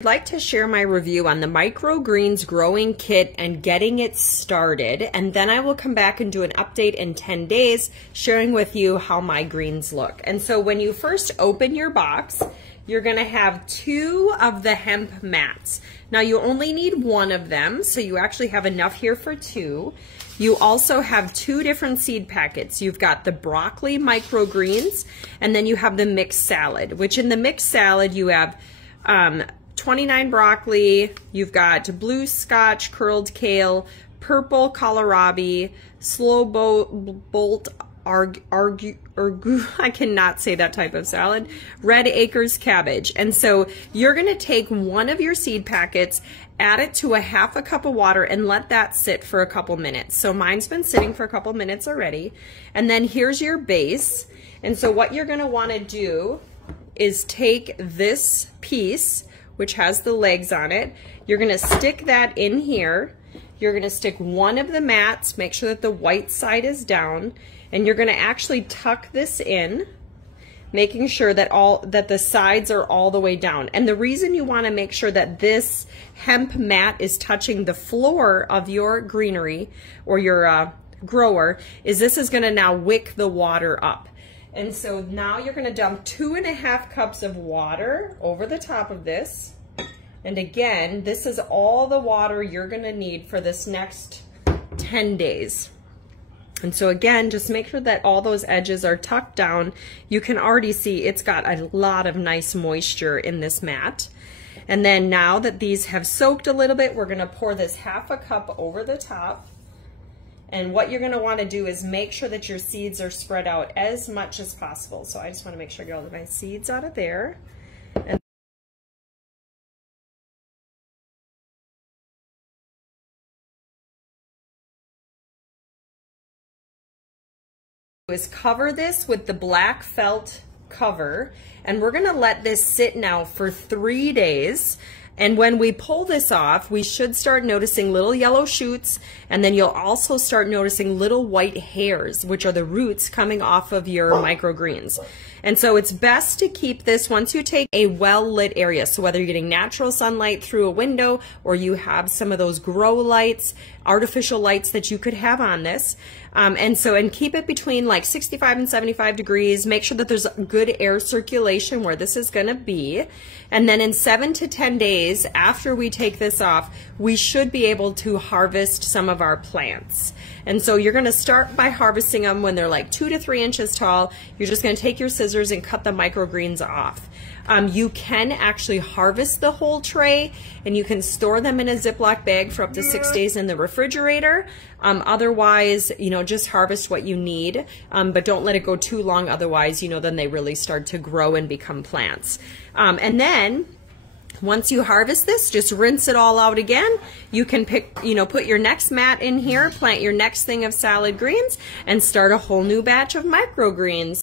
I'd like to share my review on the Microgreens growing kit and getting it started, and then I will come back and do an update in 10 days sharing with you how my greens look. And so when you first open your box, you're going to have 2 of the hemp mats. Now you only need 1 of them, so you actually have enough here for 2. You also have 2 different seed packets. You've got the broccoli microgreens, and then you have the mixed salad, which in the mixed salad you have 29 broccoli, you've got blue scotch curled kale, purple kohlrabi, slow bolt I cannot say that type of salad, red acres cabbage. And so you're gonna take 1 of your seed packets, add it to a 1/2 cup of water and let that sit for a couple minutes. So mine's been sitting for a couple minutes already. And then here's your base. And so what you're gonna wanna do is take this piece, which has the legs on it. You're gonna stick that in here. You're gonna stick 1 of the mats, make sure that the white side is down, and you're gonna actually tuck this in, making sure that the sides are all the way down. And the reason you wanna make sure that this hemp mat is touching the floor of your greenery or your grower is this is gonna now wick the water up. And so now you're gonna dump 2.5 cups of water over the top of this. And again, this is all the water you're gonna need for this next 10 days. And so again, just make sure that all those edges are tucked down. You can already see it's got a lot of nice moisture in this mat. And then now that these have soaked a little bit, we're gonna pour this 1/2 cup over the top. And what you're gonna wanna do is make sure that your seeds are spread out as much as possible. So I just wanna make sure I get all of my seeds out of there. And is cover this with the black felt cover, and we're gonna let this sit now for 3 days. And when we pull this off, we should start noticing little yellow shoots, and then you'll also start noticing little white hairs, which are the roots coming off of your microgreens. And so it's best to keep this once you take a well-lit area. So whether you're getting natural sunlight through a window or you have some of those grow lights, artificial lights that you could have on this. And keep it between like 65 and 75 degrees. Make sure that there's good air circulation where this is gonna be. And then in 7 to 10 days after we take this off, we should be able to harvest some of our plants. And so you're gonna start by harvesting them when they're like 2 to 3 inches tall. You're just gonna take your scissors and cut the microgreens off. You can actually harvest the whole tray, and you can store them in a Ziploc bag for up to 6 days in the refrigerator. Otherwise, just harvest what you need, but don't let it go too long. Otherwise, then they really start to grow and become plants. And then once you harvest this, just rinse it all out again. You can put your next mat in here, plant your next thing of salad greens, and start a whole new batch of microgreens.